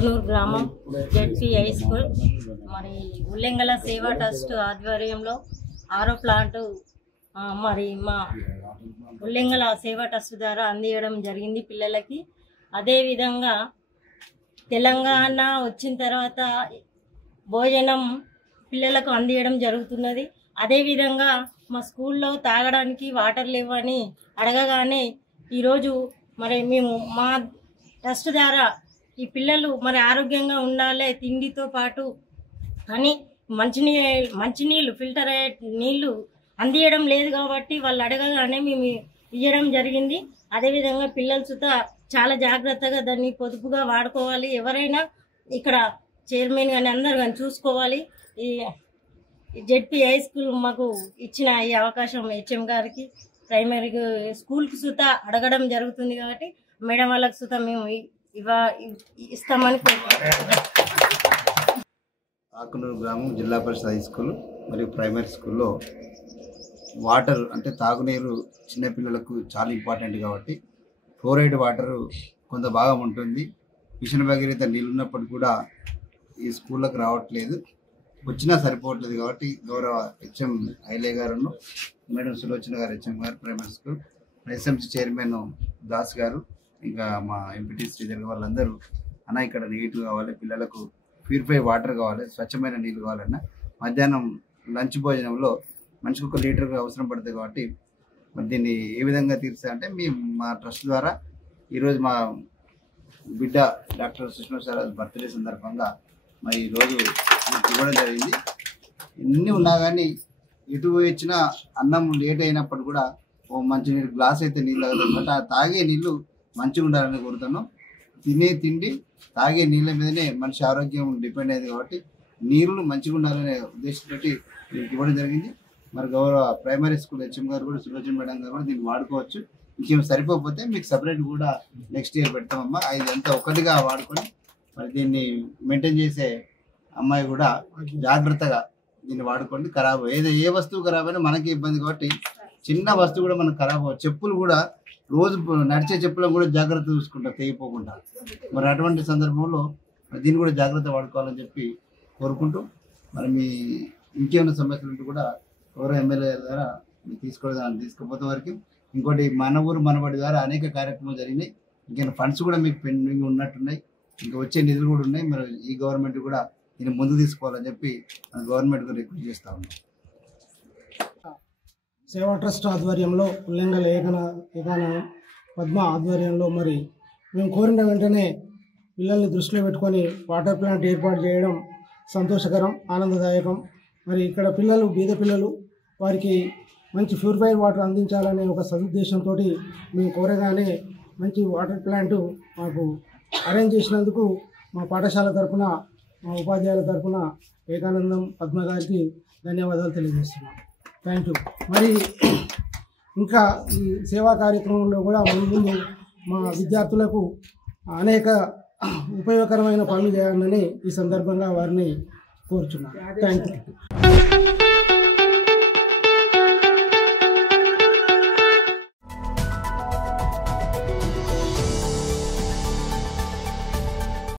ఆకునూరు గ్రామం ZP high school మరి ఉల్లెంగల సేవా ట్రస్ట్ ఆధ్వర్యంలో 6వ ప్లాంట్ మరి మా ఉల్లెంగల సేవా ట్రస్ట్ ద్వారా అందించడం జరిగింది పిల్లలకి. అదేవిధంగా తెలంగాణ వచ్చిన తర్వాత భోజనం పిల్లలకు అందించడం జరుగుతున్నది. అదేవిధంగా మా స్కూల్లో తాగడానికి వాటర్ లేవని అడగగానే ఈరోజు మరి మేము మా ట్రస్ట్ ద్వారా ఈ పిల్లలు మరి ఆరోగ్యంగా ఉండాలి తిండితో పాటు అని మంచినీళ్ళు ఫిల్టర్ అయ్యే నీళ్లు అందియడం లేదు కాబట్టి వాళ్ళు అడగగానే మేము ఇవ్వడం జరిగింది. అదేవిధంగా పిల్లలు సుతా చాలా జాగ్రత్తగా దాన్ని పొదుపుగా వాడుకోవాలి. ఎవరైనా ఇక్కడ చైర్మన్ కానీ అందరు కానీ చూసుకోవాలి. ఈ జెడ్పీ హై స్కూల్ మాకు ఇచ్చిన ఈ అవకాశం హెచ్ఎం గారికి ప్రైమరీ స్కూల్కి సుతా అడగడం జరుగుతుంది కాబట్టి మేడం వాళ్ళకి సుతా మేము ఇస్తామని ఆకునూరు గ్రామం జిల్లా పరిషత్ హై స్కూల్ మరియు ప్రైమరీ స్కూల్లో వాటర్ అంటే తాగునీరు చిన్నపిల్లలకు చాలా ఇంపార్టెంట్ కాబట్టి ఫ్లోరైడ్ వాటరు కొంత భాగం ఉంటుంది. మిషన్ భగీరథ నీళ్ళు ఉన్నప్పటికీ కూడా ఈ స్కూళ్ళకు రావట్లేదు, వచ్చినా సరిపోవట్లేదు. కాబట్టి గౌరవ హెచ్ఎం ఐలే గారును మేడం సులోచన గారు హెచ్ఎం గారు primary school SMC chairman Das గారు ఇంకా మా ఎంపీటీ శ్రీధర్ వాళ్ళందరూ అన్న ఇక్కడ నీట్ కావాలి, పిల్లలకు ప్యూరిఫై వాటర్ కావాలి, స్వచ్ఛమైన నీళ్ళు కావాలన్న మధ్యాహ్నం లంచ్ భోజనంలో మనిషికి 1 లీటర్ అవసరం పడుతుంది. కాబట్టి మరి దీన్ని ఏ విధంగా తీర్చా అంటే మా ట్రస్ట్ ద్వారా ఈరోజు మా బిడ్డ డాక్టర్ సుష్మా స్వరాజ్ బర్త్డే సందర్భంగా మరి ఈరోజు ఇవ్వడం జరిగింది. ఎన్ని ఉన్నా కానీ ఎటు ఇచ్చినా అన్నం లేట్ అయినప్పుడు కూడా ఓ మంచి నీళ్ళు గ్లాస్ అయితే నీళ్ళు తాగుతుంది. ఆ తాగే నీళ్ళు మంచిగా ఉండాలని కోరుతున్నాం. తినే తిండి తాగే నీళ్ళ మీదనే మనిషి ఆరోగ్యం డిపెండ్ అయింది కాబట్టి నీళ్ళు మంచిగా ఉండాలనే ఉద్దేశంతో ఇవ్వడం జరిగింది. మరి గౌరవ ప్రైమరీ స్కూల్ హెచ్ఎం గారు కూడా సులోచన మేడం గారు కూడా దీన్ని వాడుకోవచ్చు. ఇంకేం సరిపోతే మీకు సపరేట్ కూడా నెక్స్ట్ ఇయర్ పెడతామమ్మా. ఇదంతా ఒకటిగా వాడుకొని మరి దీన్ని మెయింటైన్ చేసే అమ్మాయి కూడా జాగ్రత్తగా దీన్ని వాడుకోండి. ఖరాబ్ ఏ వస్తువు ఖరాబ్ అయినా మనకి ఇబ్బంది కాబట్టి చిన్న వస్తువు కూడా మనకు ఖరాబ్ అవ్వదు. చెప్పులు కూడా రోజు నడిచే చెప్పులను కూడా జాగ్రత్త చూసుకుంటారు తెగిపోకుండా. మరి అటువంటి సందర్భంలో దీన్ని కూడా జాగ్రత్త వాడుకోవాలని చెప్పి కోరుకుంటూ మరి మీ ఇంకేమైనా సమస్యలు ఉంటే కూడా గౌరవ ఎమ్మెల్యే ద్వారా తీసుకుపోతే వరకు ఇంకోటి మన ఊరు మనబడి ద్వారా అనేక కార్యక్రమాలు జరిగినాయి. ఇంకేమైనా ఫండ్స్ కూడా మీకు పెండింగ్ ఉన్నట్టున్నాయి, ఇంకా వచ్చే నిధులు కూడా ఉన్నాయి. మరి ఈ గవర్నమెంట్ కూడా దీన్ని ముందు తీసుకోవాలని చెప్పి మన గవర్నమెంట్ కూడా రిక్వెస్ట్ చేస్తా ఉన్నాం. సేవా ట్రస్ట్ ఆధ్వర్యంలో ఉల్లెంగల ఏకాన పద్మ ఆధ్వర్యంలో మరి మేము కోరిన వెంటనే పిల్లల్ని దృష్టిలో పెట్టుకొని వాటర్ ప్లాంట్ ఏర్పాటు చేయడం సంతోషకరం, ఆనందదాయకం. మరి ఇక్కడ పిల్లలు బీద పిల్లలు వారికి మంచి ప్యూరిఫైడ్ వాటర్ అందించాలనే ఒక సదుద్దేశంతో మేము కోరగానే మంచి వాటర్ ప్లాంట్ మాకు అరేంజ్ చేసినందుకు మా పాఠశాల తరఫున మా ఉపాధ్యాయుల తరఫున ఏకానందం పద్మ గారికి ధన్యవాదాలు తెలియజేస్తున్నాం. Thank you. మరి ఇంకా ఈ సేవా కార్యక్రమంలో కూడా ముందు మా విద్యార్థులకు అనేక ఉపయోగకరమైన పనులు చేయాలని ఈ సందర్భంగా వారిని కోరుచున్నాను. Thank you.